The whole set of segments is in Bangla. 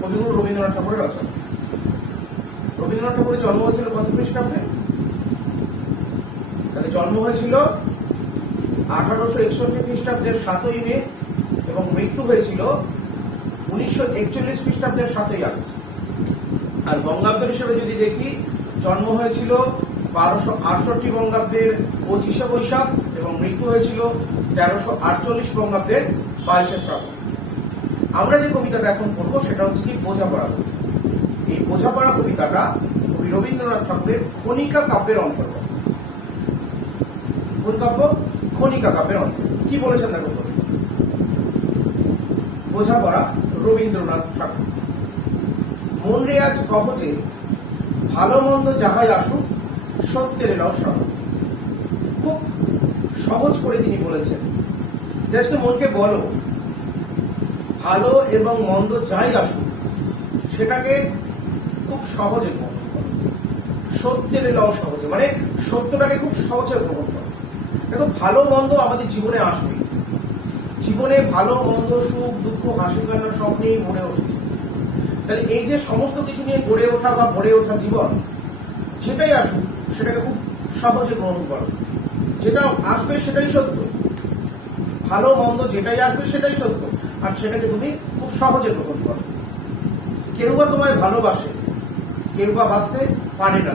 কবিগুরু রবীন্দ্রনাথ ঠাকুরের রচনা। রবীন্দ্রনাথ ঠাকুরের জন্ম হয়েছিল কত খ্রিস্টাব্দে? তাহলে জন্ম হয়েছিল 1861 খ্রিস্টাব্দের 7ই মে এবং মৃত্যু হয়েছিল 1941 খ্রিস্টাব্দের 7ই আগস্ট। আর বঙ্গাব্দ হিসেবে যদি দেখি, জন্ম হয়েছিল 1268 বঙ্গাব্দের 25শে বৈশাখ এবং মৃত্যু হয়েছিল 1348 বঙ্গাব্দের 22শে শ্রাবণ। আমরা যে কবিতাটা এখন পড়বো সেটা হচ্ছে কি বোঝাপড়া কবিতা। এই বোঝাপড়া কবিতাটা কবি রবীন্দ্রনাথ ঠাকুরের খনিকা কাব্যের অন্তর্গত। কোন কাব্য? খনিকা কাব্যের অন্তর্গত। কি বলেছেন দেখো কবি? বোঝাপড়া রবীন্দ্রনাথ ঠাকুর। মন রে আজ কহতে ভালো মন্দ যাহাই আসুক সত্যের এলাও সরল। খুব সহজ করে তিনি বলেছেন যে আজকে মনকে বলো, ভালো এবং মন্দ যাই আসুক সেটাকে খুব সহজে গ্রহণ করো, সত্যের এলাও সহজে, মানে সত্যটাকে খুব সহজে গ্রহণ করো। দেখো, ভালো মন্দ আমাদের জীবনে আসবে, জীবনে ভালো মন্দ সুখ দুঃখ হাসি কান্না সব নিয়েই ভরে ওঠে। তাহলে এই যে সমস্ত কিছু নিয়ে গড়ে ওঠা বা ভরে ওঠা জীবন, যেটাই আসুক সেটাকে খুব সহজে গ্রহণ করো। যেটা আসবে সেটাই সত্য, ভালো মন্দ যেটাই আসবে সেটাই সত্য, আর সেটাকে তুমি খুব সহজে গ্রহণ করো। কেউ বা তোমায় ভালোবাসে, কেউ বা বাঁচতে পারে না,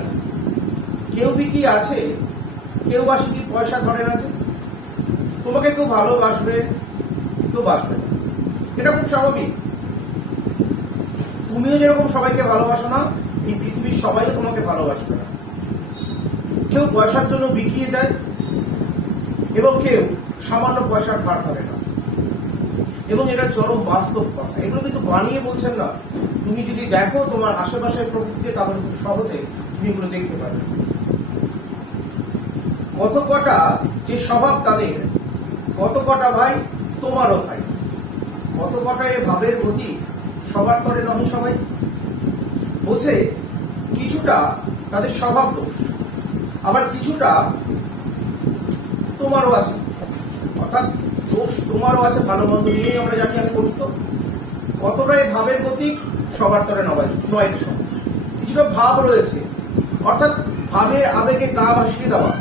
কেউ কি আছে, কেউ বাসে কি পয়সা ধরে না। তোমাকে কেউ ভালোবাসবে, কেউ বাসবে না, এটা খুব স্বাভাবিক। তুমিও যেরকম সবাইকে ভালোবাসো না, এই পৃথিবীর সবাই তোমাকে ভালোবাসবে না। কেউ পয়সার জন্য বিকিয়ে যায় এবং কেউ সামান্য পয়সার ধার ধরে না, এবং এটা চরম বাস্তব কথা। এগুলো কিন্তু বানিয়ে বলছেন না। তুমি যদি দেখো তোমার আশেপাশের প্রকৃতিতে, তাহলে খুব সহজে তুমি এগুলো দেখতে পাবে। কত কটা যে স্বভাব তাদের, কত কটা ভাই তোমারও ভাই, কত কটা এ ভাবের গতি সবার করে নহে সবাই। বলছে কিছুটা তাদের স্বভাব দোষ, আবার কিছুটা তোমারও আছে, অর্থাৎ দোষ তোমারও আছে, ভালো মন্দ নিয়েই আমরা জানি আমি করি। তো কতটা এই ভাবের গতি সবার তরে নয় সব, কিছুটা ভাব রয়েছে, অর্থাৎ ভাবের আবেগে গা ভাসিয়ে দেওয়া।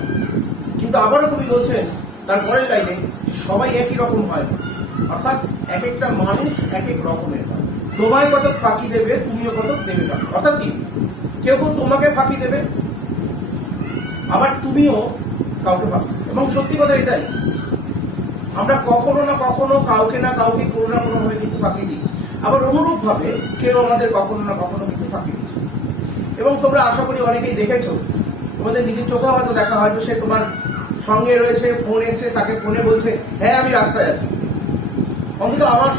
কিন্তু আবারও কবি বলছেন তার পরের লাইনে, সবাই একই রকম হয় না, অর্থাৎ এক একটা মানুষ এক এক রকমের হয়। তোমায় কত ফাঁকি দেবে, তুমিও কত দেবে না। অর্থাৎ কি, কেউ কেউ তোমাকে ফাঁকি দেবে, আবার তুমিও কাউকে ফাঁকি। এবং সত্যি কথা এটাই, আমরা কখনো না কখনো কাউকে না কাউকে কোনো না কোনো ভাবে কিন্তু ফাঁকি দিই, আবার অনুরূপ ভাবে কেউ আমাদের কখনো না কখনো কিন্তু ফাঁকি দিচ্ছে। এবং তোমরা আশা করি অনেকেই দেখেছো, তোমাদের নিজের চোখে হয়তো দেখা, হয়তো সে তোমার সঙ্গে রয়েছে, ফোন এসছে, তাকে ফোনে বলছে হ্যাঁ আমি রাস্তায় আছি। অন্তত আমার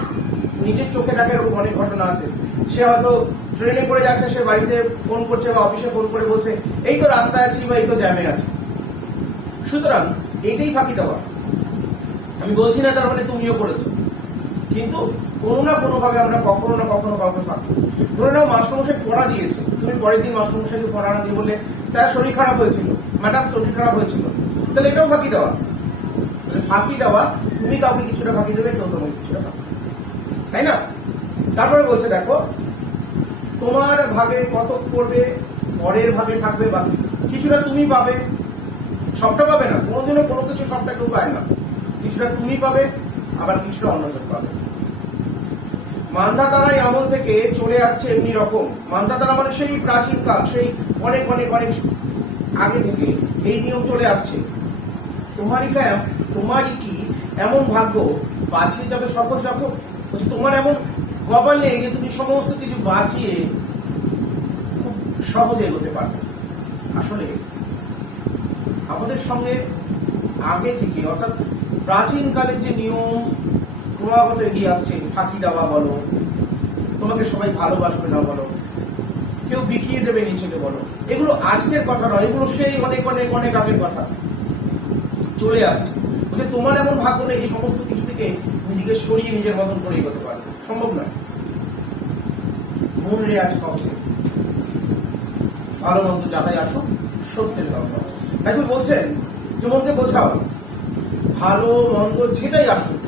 নিজের চোখে দেখা এরকম অনেক ঘটনা আছে। সে হয়তো ট্রেনে করে যাচ্ছে, সে বাড়িতে ফোন করছে বা অফিসে ফোন করে বলছে এই তো রাস্তায় আছি বা এই তো জ্যামে আছি। সুতরাং এইটাই ফাঁকি দেওয়া। আমি বলছি না তার মানে তুমিও করেছো, কিন্তু কোনো না কোনো ভাবে আমরা কখনো না কখনো কাউকে ফাঁকি। ধরে নাও মাস্টারমশাই পড়া দিয়েছে, তুমি পরের দিন মাস্টারমশাইকে পড়া না দিয়ে বললে স্যার শরীর খারাপ হয়েছিল, ম্যাডাম শরীর খারাপ হয়েছিল, তাহলে এটাও ফাঁকি দেওয়া। ফাঁকি দেওয়া, তুমি কাউকে কিছুটা ফাঁকি দেবে, কেউ তোমাকে কিছুটা ফাঁকি, তাই না? তারপরে বলছে দেখো, তোমার ভাগে কত পড়বে, পরের ভাগে থাকবে বাকি, কিছুটা তুমি পাবে, সবটা পাবে না। কোনোদিনও কোনো কিছু সবটা কেউ পায় না, কিছুটা তুমি পাবে, আবার কিছুটা অন্যজন পাবে। মান্ধাতারাই আমল থেকে চলে আসছে এমনি রকম। মান্ধাতারা মানে সেই প্রাচীন কাল, সেই অনেক অনেক অনেক আগে থেকে এই নিয়ম চলে আসছে। তোমারই কি এমন ভাগ্য বাঁচিয়ে যাবে সকল যখন? বলছে তোমার এমন কপাল নেই যে তুমি সমস্ত কিছু বাঁচিয়ে খুব সহজে এগোতে পারবে। আসলে আমাদের সঙ্গে আগে থেকে, অর্থাৎ প্রাচীন কালের যে নিয়ম ক্রমাগত এগিয়ে আসছে, ফাঁকি দেওয়া বলো, তোমাকে সবাই ভালোবাসবে না বলো, কেউ বিকিয়ে দেবে নিচেকে বলো, এগুলো আজকের কথা নয়, এগুলো সেই অনেক অনেক অনেক আগের কথা চলে আসছে। বলছে তোমার এমন ভাগ্য নেই এই সমস্ত কিছু থেকে নিজেকে সরিয়ে নিজের মতন করে এগোতে পারবে, সম্ভব নয়। মন রে আজ কহছে ভালো মন্দ যাতাই আসো সত্যের দাও সহজ। তাই বলছেন যে মনকে বোঝাও, ভালো মন্দ যেটাই আসুক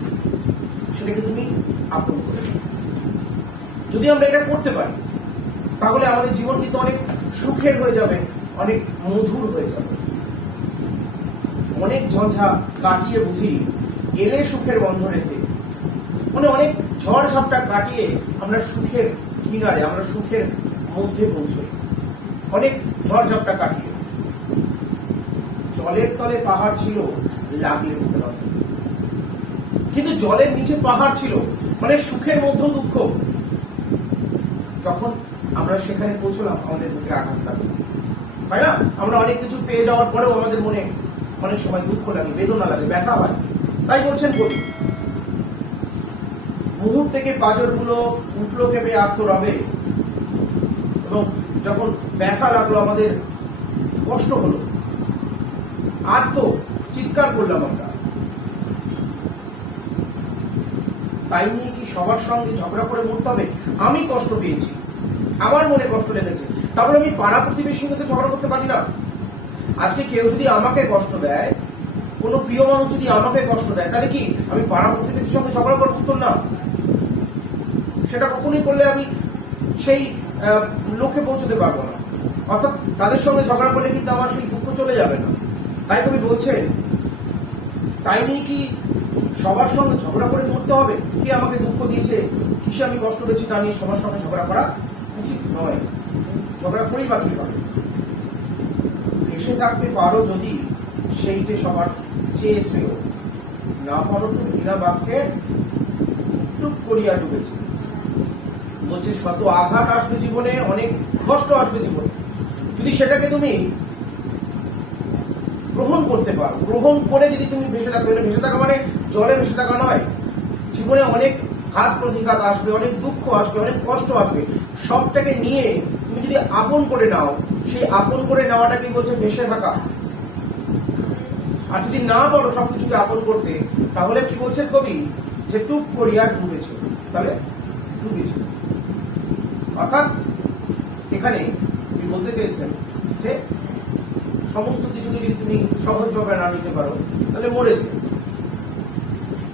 সেটাকে তুমি আপন করে। যদি আমরা এটা করতে পারি তাহলে আমাদের জীবন কিন্তু অনেক সুখের হয়ে যাবে, অনেক মধুর হয়ে যাবে। অনেক ঝঞ্ঝা কাটিয়ে বুঝি এলে সুখের বন্ধনেতে, মানে অনেক ঝড় ঝাপটা কাটিয়ে আমরা সুখের কিনারে, আমরা সুখের মধ্যে পৌঁছই। অনেক ঝড় ঝাপটা কাটিয়ে জলের তলে পাহাড় ছিল লাগলে উঠতে পারত, কিন্তু জলের নিচে পাহাড় ছিল, মানে সুখের মধ্যে দুঃখ। যখন আমরা সেখানে পৌঁছলাম আমাদের বুকে আঘাত লাগে, তাই না? আমরা অনেক কিছু পেয়ে যাওয়ার পরেও আমাদের মনে অনেক সময় দুঃখ লাগে, বেদনা লাগে, ব্যথা হয়। তাই বলছেন কবি, মুহূর্ত থেকে পাঁজরগুলো উঠলো কেঁপে আত্মরবে, এবং যখন ব্যথা লাগলো, আমাদের কষ্ট হলো, আত্ম চিৎকার করলাম আমরা। তাই নিয়ে কি সবার সঙ্গে ঝগড়া করে মরতে হবে? আমি কষ্ট পেয়েছি, আমার মনে কষ্ট লেগেছে, তারপরে আমি পাড়া প্রতিবেশীর সাথে ঝগড়া করতে পারি না? আজকে কেউ যদি আমাকে কষ্ট দেয়, কোনো প্রিয় মানুষ যদি আমাকে কষ্ট দেয়, তাহলে কি আমি পাড়া প্রতিবেশীর সঙ্গে ঝগড়া করার উত্তর না? সেটা কখনোই করলে আমি সেই লক্ষ্যে পৌঁছতে পারবো না। অর্থাৎ তাদের সঙ্গে ঝগড়া করলে কিন্তু আমার সেই দুঃখ চলে যাবে না। তাই কবি বলছেন, তাই নিয়ে কি সবার সঙ্গে ঝগড়া করে মরতে হবে? কি আমাকে দুঃখ দিয়েছে, কিসে আমি কষ্ট পেয়েছি, তা নিয়ে সবার সঙ্গে ঝগড়া করা উচিত নয়। ঝগড়া করেই বা কি হবে? ভেসে থাকতে পারো যদি সেইটে সবার চেয়ে শ্রেয়, না পারো তো বিনা বাক্যে টুক করিয়া ডুবেছে। বলছে শত আঘাত আসবে জীবনে, অনেক কষ্ট আসবে জীবনে, যদি সেটাকে তুমি গ্রহণ করতে পারো, গ্রহণ করে যদি তুমি ভেসে থাকো। ভেসে থাকা মানে জলে ভেসে থাকা নয়। জীবনে অনেক ঘাত প্রতিঘাত আসবে, অনেক দুঃখ আসবে, অনেক কষ্ট আসবে, সবটাকে নিয়ে তুমি যদি আপন করে নাও, সেই আপন করে নেওয়াটাকে বলছে ভেসে থাকা। আর যদি না পারো সবকিছুকে আপন করতে, তাহলে কি বলছেন কবি, যে টুক করিয়া ডুবেছে। তাহলে ডুবেছে অর্থাৎ এখানে তুমি বলতে চেয়েছেন যে সমস্ত কিছুকে যদি তুমি সহজভাবে না নিতে পারো তাহলে মরেছে।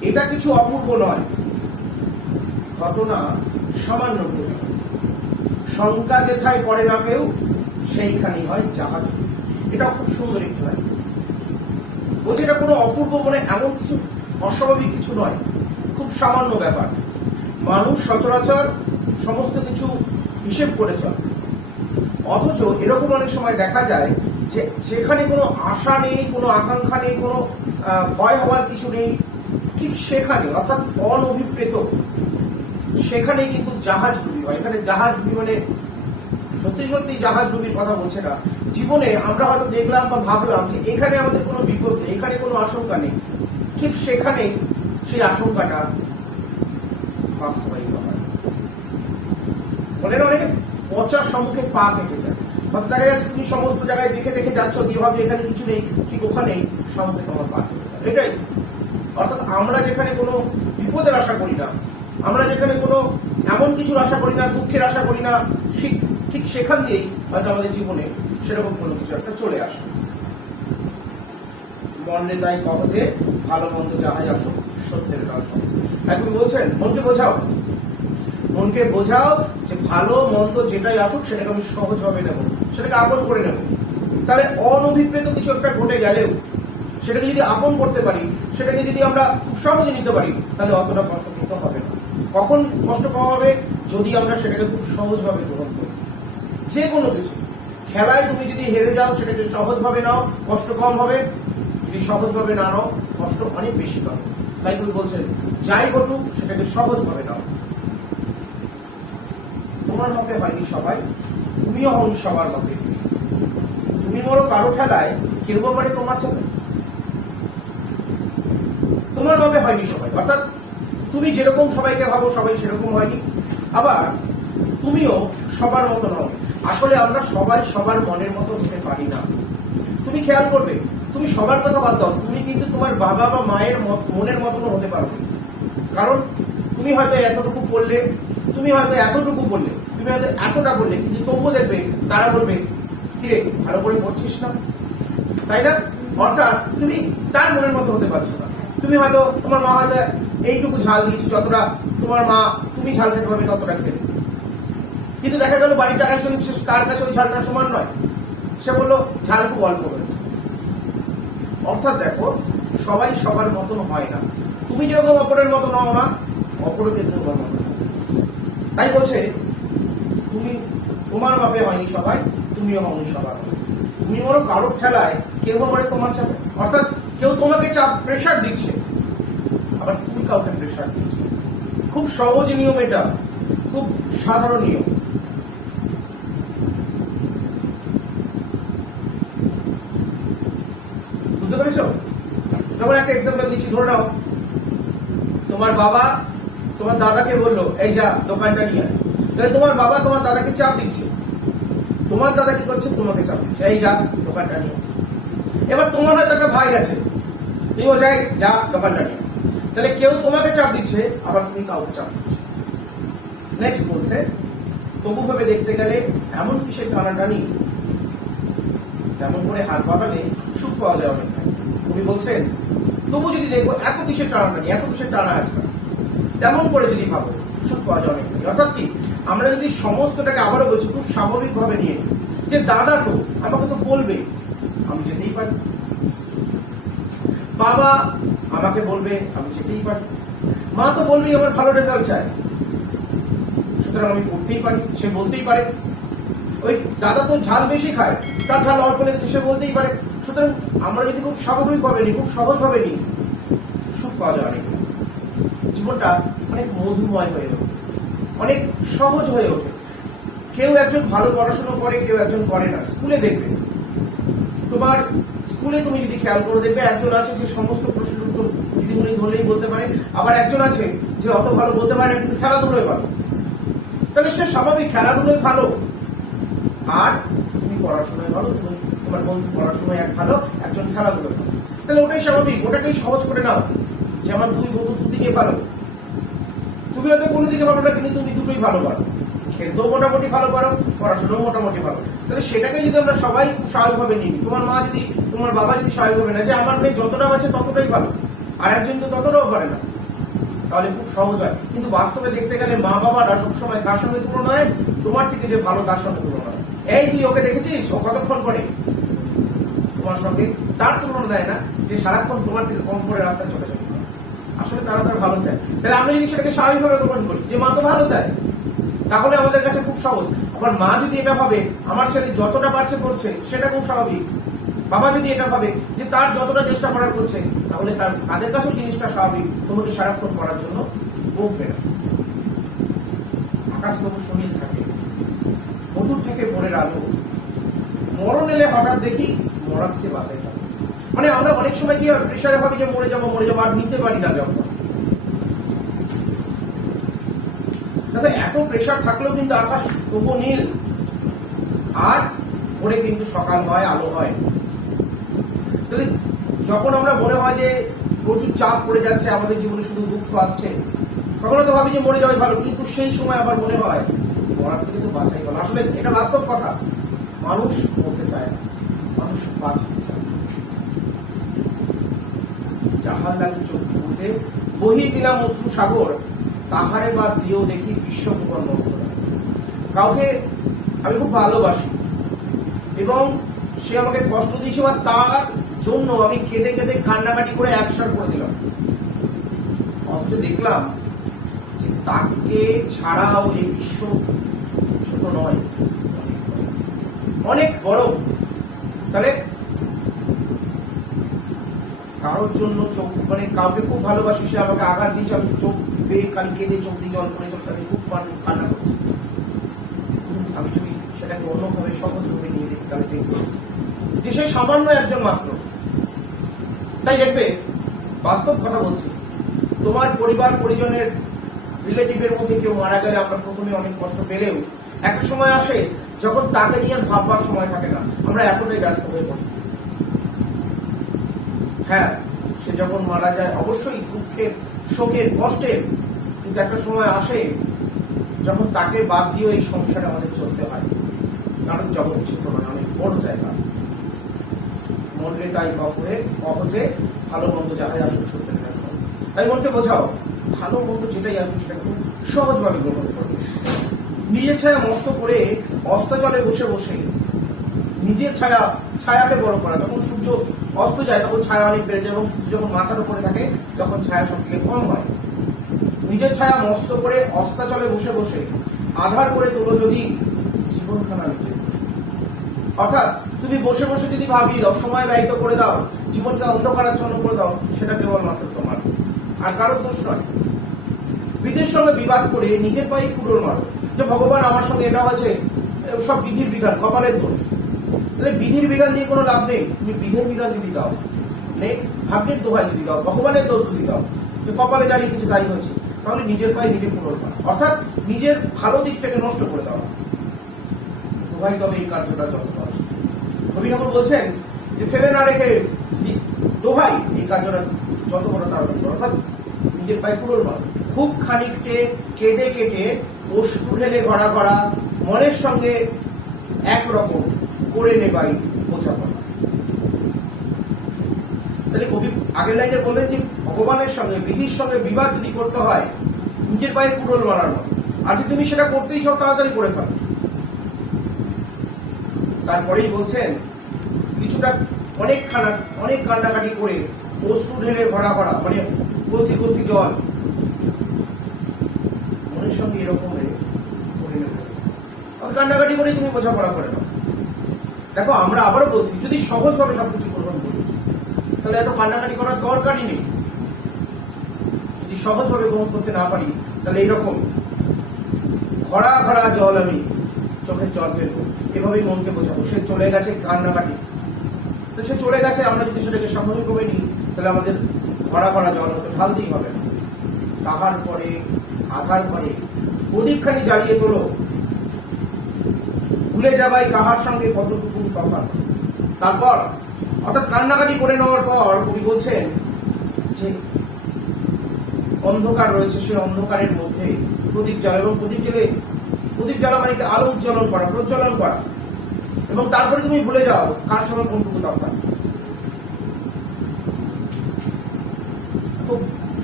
এটা কিছু অপূর্ব নয়, ঘটনা সামান্য ঘটনা। শঙ্কা যেথায় পড়ে না কেউ, সেইখানেই হয় জাহাজ। এটা খুব সুন্দর একটি লাইন। বলছে এটা কোনো অপূর্ব মানে এমন কিছু অস্বাভাবিক কিছু নয়, খুব সামান্য ব্যাপার। মানুষ সচরাচর সমস্ত কিছু হিসেব করে চলে, অথচ এরকম অনেক সময় দেখা যায় যে যেখানে কোনো আশা নেই, কোনো আকাঙ্ক্ষা নেই, কোনো ভয় হওয়ার কিছু নেই, ঠিক সেখানে অর্থাৎ অনভিপ্রেত সেখানে কিন্তু জাহাজ ডুবি হয়। এখানে জাহাজ ডুবি মানে সত্যি সত্যি জাহাজ ডুবির কথা বলছে না। জীবনে আমরা হয়তো দেখলাম বা ভাবলাম যে এখানে আমাদের কোনো বিপদ নেই, এখানে কোনো আশঙ্কা নেই, ঠিক সেখানেই সেই আশঙ্কাটা বাস্তবায়িত হয়। মনের অনেকে পচার সম্মুখে পা কেটে যায়। দেখা যাচ্ছে তুমি সমস্ত জায়গায় দেখে দেখে যাচ্ছ, দিয়ে ভাবছো এখানে কিছু নেই, ঠিক ওখানেই সম্মুখে তোমার পা কেটে যায়। এটাই অর্থাৎ আমরা যেখানে কোনো বিপদের আশা করি না, আমরা যেখানে কোনো এমন কিছুর আশা করি না, দুঃখের আশা করি না, ঠিক সেখান দিয়েই হয়তো আমাদের জীবনে সেরকম কোনো কিছু একটা চলে আসে। মনে তাই কহ যে ভালো মন্দ যাহাই আসুক, সত্যের কাজ সহজ। এখন বলছেন মনকে বোঝাও, মনকে বোঝাও যে ভালো মন্দ যেটাই আসুক সেটাকে আমি সহজভাবে নেব, সেটাকে আপন করে নেব। তাহলে অনভিপ্রেত কিছু একটা ঘটে গেলেও সেটাকে যদি আপন করতে পারি, সেটাকে যদি আমরা খুব সহজে নিতে পারি, তাহলে অতটা কষ্ট করতে হবে না। কখন কষ্ট কম হবে? যদি আমরা সেটাকে খুব সহজভাবে গ্রহণ করি। যে কোনো কিছু, খেলায় তুমি যদি হেরে যাও সেটাকে সহজভাবে নাও, কষ্ট কম হবে। যদি সহজভাবে না নাও, কষ্ট অনেক বেশি পাবে। তাই তুমি বলছেন যাই ঘটুক সেটাকে সহজভাবে নাও। তোমার মতে হয়নি সবাই, তুমিও হন সবার মতে। তুমি মরো কারো খেলায়, কেউ পারে তোমার চাপে। তোমার ভাবে হয়নি সবাই, অর্থাৎ তুমি যেরকম সবাইকে ভাবো সবাই সেরকম হয়নি, আবার তুমিও সবার মতো নও। আসলে আমরা সবাই সবার মনের মতো হতে পারি না। তুমি খেয়াল করবে, তুমি সবার কথা বাদ দাও, তুমি কিন্তু তোমার বাবা বা মায়ের মনের মতনও হতে পারবে। কারণ তুমি হয়তো এতটুকু পড়লে, তুমি হয়তো এতটুকু পড়লে, তুমি হয়তো এতটা বললে, কিন্তু তবুও দেখবে তারা বলবে কিরে ভালো করে পড়ছিস না, তাই না? অর্থাৎ তুমি তার মনের মতো হতে পারছো না। তুমি হয়তো তোমার মা হয়তো এইটুকু ঝাল দিয়েছি, যতটা তোমার মা তুমি ঝাল খেতে পারবে ততটা খেলে, কিন্তু দেখা গেল বাড়িটা একজন তার কাছে ওই ঝালটা সমান নয়, সে বললো ঝাল খুব অল্প হয়েছে। অর্থাৎ দেখো, সবাই সবার মতন হয় না। তুমি যেরকম অপরের মতো নও না, অপরও কিন্তু তোমার মতো। তাই বলছে তুমি তোমার মাপে হয়নি সবাই, তুমিও হওনি সবার। তুমি বলো কারোর ঠেলায় কেউ আবার তোমার চাপে, অর্থাৎ কেউ তোমাকে চাপ প্রেশার দিচ্ছে, আবার তুমি কাউকে প্রেশার দিচ্ছ। খুব সহজ নিয়ম এটা, খুব সাধারণ নিয়ম। বুঝতে পেরেছো? যেমন একটা এক্সাম্পল দিচ্ছি, ধরে নাও তোমার বাবা তোমার দাদাকে বললো এই যা দোকানটা নিয়ে আয়। তাহলে তোমার বাবা তোমার দাদাকে চাপ দিচ্ছে, তোমার দাদা কি করছে? তোমাকে চাপ দিচ্ছে, এই যা দোকানটা নিয়ে। এবার তোমার হয়তো একটা ভাই আছে, তুমি বলছো যা দোকানটা নিয়ে। তাহলে কেউ তোমাকে চাপ দিচ্ছে, আবার তুমি কাউকে চাপ দিচ্ছ। নেক্সট বলছে তবু ভাবে দেখতে গেলে এমন কিসের টানাটানি, তেমন করে হাত বাড়ালে সুখ পাওয়া যায় অনেক। উনি বলছেন তবু যদি দেখবো এত কিসের টানাটানি, এত কিসের টানা আছে, তেমন করে যদি ভাবো সুখ পাওয়া যায় অনেক। অর্থাৎ কি, আমরা যদি সমস্তটাকে আবারও বলছি খুব স্বাভাবিক ভাবে নিয়ে যে দাদা তো আমাকে তো বলবে, আমি যেতেই পারি। বাবা আমাকে বলবে, আমি যেতেই পারি। মা তো বলবেই আমার ভালো রেজাল্ট চায়, সুতরাং আমি করতেই পারি, সে বলতেই পারে। ওই দাদা তো ঝাল বেশি খায়, তার ঝাল অল্প লেগেছে, সে বলতেই পারে। সুতরাং আমরা যদি খুব স্বাভাবিক ভাবে নিই, খুব সহজ ভাবে নিই, সুখ পাওয়া যায় অনেক। জীবনটা অনেক মধুময় হয়ে ওঠে, অনেক সহজ হয়ে ওঠে। কেউ একজন ভালো পড়াশোনা করে, কেউ একজন করে না। স্কুলে দেখবে, তোমার স্কুলে তুমি যদি খেয়াল করে দেখবে, একজন আছে যে সমস্ত প্রশ্নের উত্তর দিদিমণি ধরলেই বলতে পারে, আবার একজন আছে যে অত ভালো বলতে পারে না কিন্তু খেলাধুলোয় ভালো। তাহলে সে স্বাভাবিক খেলাধুলোয় ভালো, আর তুমি পড়াশোনায় ভালো, তুমি তোমার বন্ধু পড়াশোনায় এক ভালো, একজন খেলাধুলোয় ভালো। তাহলে ওটাই স্বাভাবিক, ওটাকেই সহজ করে নাও যে আমার দুই বন্ধু দুদিকে ভালো। তুমি হয়তো কোনো দিকে ভালো না, কিন্তু তুমি দুটোই ভালো পারো, খেলতেও মোটামুটি ভালো পারো, পড়াশোনাও মোটামুটি ভালো। তাহলে সেটাকে যদি আমরা সবাই খুব স্বাভাবিকভাবে নিই, তোমার মা যদি, তোমার বাবা যদি স্বাভাবিকভাবে না যে আমার মেয়ে যতটা আছে ততটাই ভালো, আর একজন তো ততটাও পারে না, তাহলে খুব সহজ হয়। কিন্তু বাস্তবে দেখতে গেলে মা বাবারা সবসময় কার সঙ্গে তুলনা হয়? তোমার থেকে যে ভালো তার সঙ্গে তুলনা হয়। এই তুই ওকে দেখেছিস, ও কতক্ষণ করে তোমার সঙ্গে, তার তুলনা দেয় না যে সারাক্ষণ তোমার থেকে কম করে রাস্তায় চলে চলে। আসলে তারা তার ভালো চায়। তাহলে আমরা যদি সেটাকে স্বাভাবিকভাবে গ্রহণ করি যে মা তো ভালো চায়, তাহলে আমাদের কাছে খুব সহজ। আবার মা যদি এটা ভাবে আমার ছেলে যতটা পারছে করছে, সেটা খুব স্বাভাবিক। বাবা যদি এটা ভাবে যে তার যতটা চেষ্টা করার করছে, তাহলে তাদের কাছেও জিনিসটা স্বাভাবিক, তোমাকে সারাক্ষণ করার জন্য বকবে না। আকাশ তবু সুনীল থাকে, মধুর থেকে ভোরের আলো, মরণ এলে হঠাৎ দেখি মরার চেয়ে বাঁচাই থাকে। মানে আমরা অনেক সময় কি প্রেশারে ভাবি যে মরে যাবো, আর নিতে পারি না যখন। তবে এত প্রেশার থাকলেও কিন্তু আকাশ তবু নীল, আর ভোরে কিন্তু সকাল হয়, আলো হয়। তাহলে যখন আমরা মনে হয় যে প্রচুর চাপ পড়ে যাচ্ছে, আমাদের জীবনে শুধু দুঃখ আসছে, তখন তো ভাবি যে মরে যাওয়াই ভালো, কিন্তু সেই সময় আবার মনে হয় মরার থেকে তো বাঁচাই ভালো। আসলে এটা বাস্তব কথা, মানুষ মরতে চায় না, মানুষ বাঁচতে চায়। যাহার লাগে চোখ বুঝে বহি দিলাম অশ্রু সাগর, তাহারে বা দিয়েও দেখি বিশ্বভুবন নষ্ট। কাউকে আমি খুব ভালোবাসি এবং সে আমাকে কষ্ট দিয়েছে, বা তার জন্য আমি কেঁদে কেঁদে কান্নাকাটি করে একসার করে দিলাম, অথচ দেখলাম যে তাকে ছাড়াও এই বিশ্ব ছোট নয়, অনেক বড়। তাহলে কারোর জন্য চোখ, মানে কাউকে খুব ভালোবাসি, সে আমাকে আঘাত দিয়েছে, আমি চোখ বেয়ে কালি কেঁদে চোখ দিয়ে জল পড়ে চোখটা আমি খুব কান্না করছি। আমি যদি সেটাকে অন্যভাবে সহজভাবে নিয়ে দেখি, তাহলে দেখবো যে সে সামান্য একজন মাত্র। তাই দেখবে, বাস্তব কথা বলছি, তোমার পরিবার পরিজনের রিলেটিভের মধ্যে কেউ মারা গেলে আমরা প্রথমে অনেক কষ্ট পেলেও একটা সময় আসে যখন তাকে নিয়ে ভাববার সময় থাকে না, আমরা এতটাই ব্যস্ত হয়ে পড়ি। হ্যাঁ, সে যখন মারা যায় অবশ্যই দুঃখের, শোকের, কষ্টের, কিন্তু একটা সময় আসে যখন তাকে বাদ দিয়ে এই সংসারে আমাদের চলতে হয়। কারণ জগৎ ছোট নয়, অনেক বড় জায়গা। মরলে তাই অহজে ভালো মন্দ যাহাই আসুক সত্যের কাছে। তাই মনকে বোঝাও, ভালো মন্দ যেটাই আসুক সেটা খুব সহজভাবে গ্রহণ করবে। নিজের ছায়া মস্ত করে অস্তাচলে বসে বসে নিজের ছায়াকে বড় করা। যখন সূর্য অস্ত যায় তখন ছায়া অনেক বেড়ে যায়, এবং সূর্য যখন মাথার উপরে থাকে তখন ছায়া সবথেকে কম হয়। নিজের ছায়া মস্ত করে অস্তাচলে বসে বসে আধার করে তোলো যদি জীবনখানা নিজে। অর্থাৎ তুমি বসে বসে যদি ভাবিয়ে দাও, সময় ব্যয়িত করে দাও, জীবনকে অন্ধকারাচ্ছন্ন করে দাও, সেটা কেবলমাত্র তোমার আর কারোর দোষ নয়। বিধির সঙ্গে বিবাদ করে নিজের পায়ে কুড়োল মারো যে ভগবান আমার সঙ্গে এটা হয়েছে, সব বিধির বিধান, কপালের দোষ। তাহলে বিধির বিধান দিয়ে কোনো লাভ নেই। তুমি বিধির বিধান যদি দাও, ভাগ্যের দোহাই যদি দাও, ভগবানের দোষ যদি দাও যে কপালে জানি কিছু তাই হয়েছে, তাহলে নিজের পায়ে নিজে কুড়োল মারো, অর্থাৎ নিজের ভালো দিকটাকে নষ্ট করে দেওয়া। দোহাই তবে এই কার্যটা যত কষ্ট। রবি ঠাকুর বলছেন যে ফেলে না রেখে দোহাই এই কার্যটা যত বড় তাড়াতাড়ি করো, অর্থাৎ নিজের পায়ে কুড়োল মারো। খুব খানিকটে কেটে কেটে অশ্রু ঢেলে ঘড়া ঘড়া মনের সঙ্গে একরকম করে নেবাই বোঝাপড়া। তাহলে কবি আগের লাইনে বললেন যে ভগবানের সঙ্গে বিধির সঙ্গে বিবাদ যদি করতে হয় নিজের পায়ে কুড়োল মারার মতো, আর যদি তুমি সেটা করতেই চাও তাড়াতাড়ি করে ফেলো। তারপরেই বলছেন কিছুটা অনেক কান্নাকাটি করে অশ্রু ঢেলে ভরা ভরা, মানে কলসি কলসি জল মনের সঙ্গে এরকম করে নেবে, কান্নাকাটি করে তুমি বোঝাপড়া করে নাও। দেখো আমরা আবারও বলছি, যদি সহজভাবে সবকিছু গ্রহণ করি তাহলে এত কান্নাকাটি করার দরকারই নেই। যদি সহজভাবে গ্রহণ করতে না পারি তাহলে এইরকম ঘড়া ঘড়া জল আমি চোখের জল ফেলবো, এভাবেই মনকে বোঝাবো। সে চলে গেছে কান্নাকাটি, তো সে চলে গেছে, আমরা যদি সেটাকে স্বাভাবিকভাবে নিই তাহলে আমাদের ঘড়া ঘড়া জল হতে ঢালতেই হবে না। তাহার পরে আধার পরে প্রদীপখানি জ্বালিয়ে তোলো, ভুলে যাবাই কাহার সঙ্গে কতটুকু তফাৎ। তারপর অর্থাৎ কান্নাকাটি করে নেওয়ার পর কবি বলছেন যে অন্ধকার রয়েছে, সেই অন্ধকারের মধ্যে প্রদীপ জ্বালা, এবং প্রদীপ জ্বালা মানে আলো উজ্জ্বলন করা, প্রজ্বলন করা, এবং তারপরে তুমি ভুলে যাও কার সঙ্গে কোনটুকু তফাৎ। খুব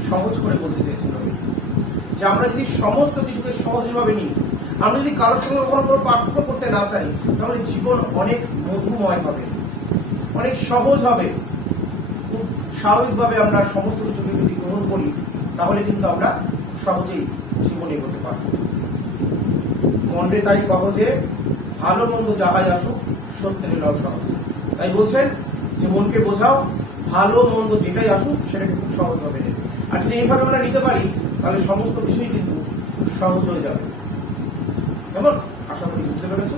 সহজ করে বলতে চাইছিল যে আমরা যদি সমস্ত কিছুকে সহজভাবে নিই, আমরা যদি কারোর সঙ্গে কখনো কোনো পার্থক্য করতে না চাই, তাহলে জীবন অনেক মধুময় হবে, অনেক সহজ হবে। খুব স্বাভাবিকভাবে আমরা সমস্ত কিছুকে যদি গ্রহণ করি তাহলে কিন্তু আমরা সহজেই জীবনে এগোতে পারব। মনে তাই কহ যে ভালো মন্দ যাহাই আসুক সত্যের লও সহজ। তাই বলছেন যে মনকে বোঝাও, ভালো মন্দ যেটাই আসুক সেটাকে খুব সহজভাবে নেবে। আর যদি এইভাবে আমরা নিতে পারি তাহলে সমস্ত কিছুই কিন্তু সহজ হয়ে যাবে। কেমন? আশা করি বুঝতে পেরেছো।